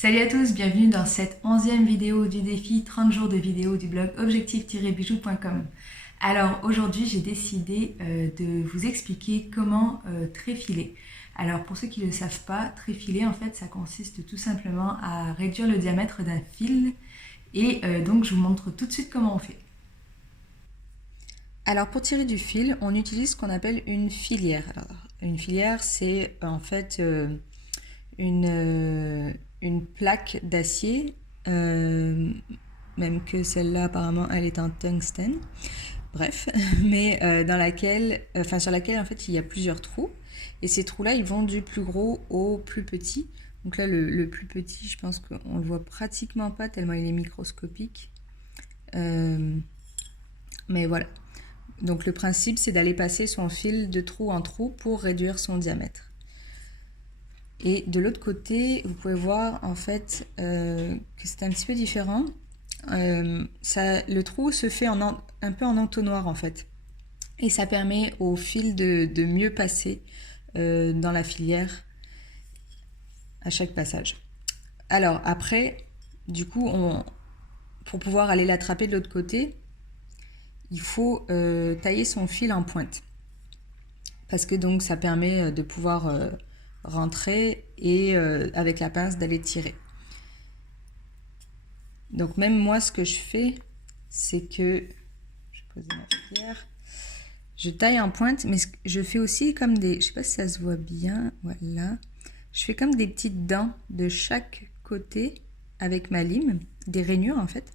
Salut à tous, bienvenue dans cette 11e vidéo du défi 30 jours de vidéo du blog objectif-bijoux.com. Alors aujourd'hui j'ai décidé de vous expliquer comment tréfiler. Alors pour ceux qui ne le savent pas, tréfiler en fait ça consiste tout simplement à réduire le diamètre d'un fil et donc je vous montre tout de suite comment on fait. Alors pour tirer du fil, on utilise ce qu'on appelle une filière. Alors, une filière c'est en fait une plaque d'acier, même que celle-là apparemment elle est en tungstène, bref, mais sur laquelle en fait il y a plusieurs trous, et ces trous-là ils vont du plus gros au plus petit. Donc là le plus petit, je pense qu'on le voit pratiquement pas tellement il est microscopique, mais voilà. Donc le principe c'est d'aller passer son fil de trou en trou pour réduire son diamètre. Et de l'autre côté, vous pouvez voir en fait que c'est un petit peu différent. Le trou se fait un peu en entonnoir en fait. Et ça permet au fil de mieux passer dans la filière à chaque passage. Alors après, du coup, pour pouvoir aller l'attraper de l'autre côté, il faut tailler son fil en pointe. Parce que donc ça permet de pouvoir rentrer et avec la pince d'aller tirer. Donc même moi ce que je fais c'est que je pose ma filière, je taille en pointe, mais je fais aussi comme je sais pas si ça se voit bien, voilà, je fais comme des petites dents de chaque côté avec ma lime, des rainures en fait,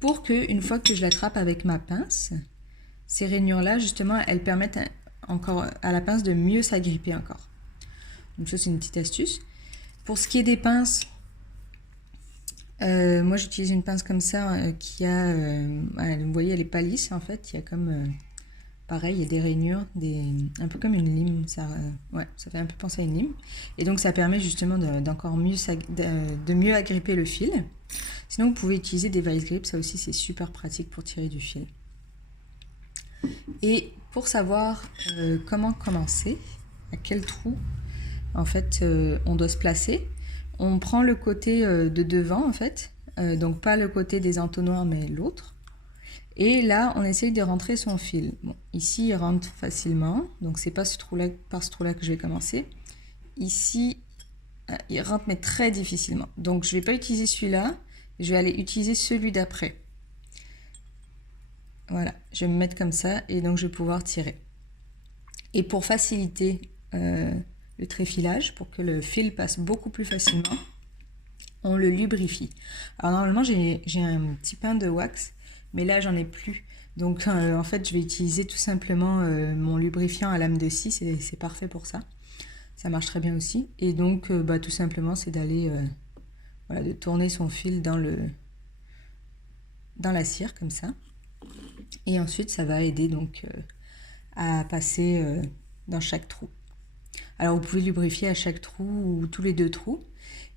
pour que une fois que je l'attrape avec ma pince, ces rainures là justement elles permettent encore à la pince de mieux s'agripper encore. Donc ça c'est une petite astuce. Pour ce qui est des pinces, moi j'utilise une pince comme ça qui a, vous voyez elle est pas lisse en fait, il y a comme, pareil il y a des rainures, un peu comme une lime, ça fait un peu penser à une lime. Et donc ça permet justement d'encore mieux, de mieux agripper le fil. Sinon vous pouvez utiliser des vice grips, ça aussi c'est super pratique pour tirer du fil. Et pour savoir comment commencer, à quel trou en fait on doit se placer, on prend le côté de devant en fait, donc pas le côté des entonnoirs mais l'autre, et là on essaye de rentrer son fil. Bon, ici il rentre facilement, donc c'est pas par ce trou là que je vais commencer. Ici il rentre mais très difficilement, donc je vais pas utiliser celui-là, je vais aller utiliser celui d'après. Voilà, je vais me mettre comme ça et donc je vais pouvoir tirer. Et pour faciliter le tréfilage, pour que le fil passe beaucoup plus facilement, on le lubrifie. Alors normalement j'ai un petit pain de wax, mais là j'en ai plus. Donc en fait je vais utiliser tout simplement mon lubrifiant à lame de scie, c'est parfait pour ça. Ça marche très bien aussi. Et donc tout simplement c'est d'aller de tourner son fil dans la cire comme ça. Et ensuite ça va aider donc à passer dans chaque trou. Alors vous pouvez lubrifier à chaque trou ou tous les 2 trous.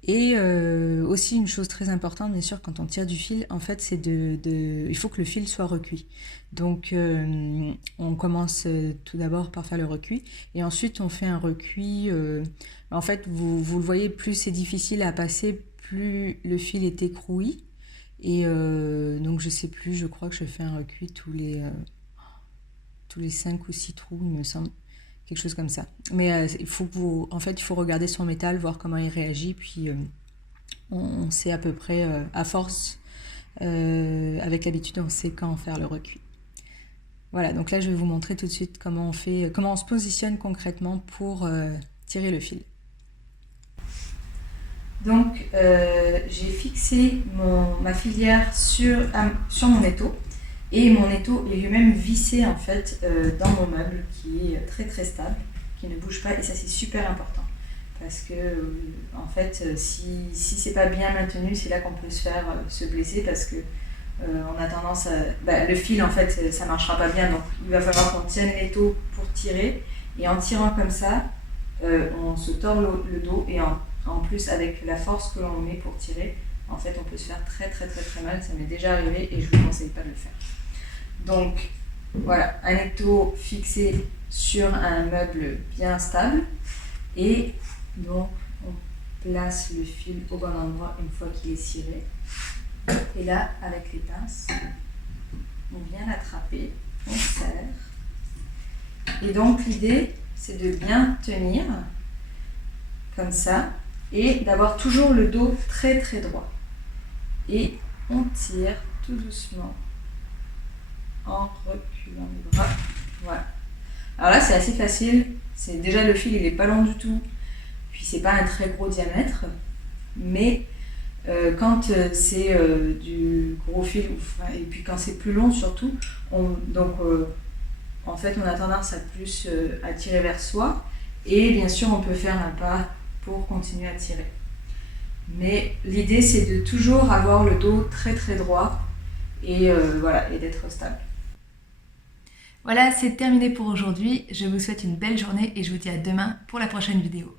Et aussi une chose très importante bien sûr quand on tire du fil, en fait c'est il faut que le fil soit recuit. Donc on commence tout d'abord par faire le recuit et ensuite on fait un recuit. En fait vous le voyez, plus c'est difficile à passer, plus le fil est écroui. Et donc je sais plus, je crois que je fais un recuit tous les 5 ou 6 trous il me semble. Quelque chose comme ça. Mais il faut regarder son métal, voir comment il réagit, puis on sait à peu près, à force, avec l'habitude, on sait quand faire le recuit. Voilà, donc là je vais vous montrer tout de suite comment on se positionne concrètement pour tirer le fil. Donc j'ai fixé ma filière sur mon étau. Et mon étau est lui-même vissé en fait dans mon meuble qui est très très stable, qui ne bouge pas, et ça c'est super important parce que en fait si c'est pas bien maintenu, c'est là qu'on peut se blesser parce que on a tendance le fil en fait ça marchera pas bien, donc il va falloir qu'on tienne l'étau pour tirer, et en tirant comme ça on se tord le dos, et en plus avec la force que l'on met pour tirer, en fait on peut se faire très très très très mal. Ça m'est déjà arrivé et je ne vous conseille pas de le faire. Donc voilà, un étau fixé sur un meuble bien stable, et donc on place le fil au bon endroit une fois qu'il est ciré. Et là, avec les pinces, on vient l'attraper, on serre. Et donc l'idée, c'est de bien tenir, comme ça, et d'avoir toujours le dos très très droit. Et on tire tout doucement en reculant les bras. Voilà. Alors là, c'est assez facile. C'est déjà le fil, il n'est pas long du tout. Puis c'est pas un très gros diamètre. Mais quand c'est du gros fil, et puis quand c'est plus long surtout, en fait, on a tendance à plus à tirer vers soi. Et bien sûr, on peut faire un pas pour continuer à tirer. Mais l'idée, c'est de toujours avoir le dos très très droit et voilà, et d'être stable. Voilà, c'est terminé pour aujourd'hui. Je vous souhaite une belle journée et je vous dis à demain pour la prochaine vidéo.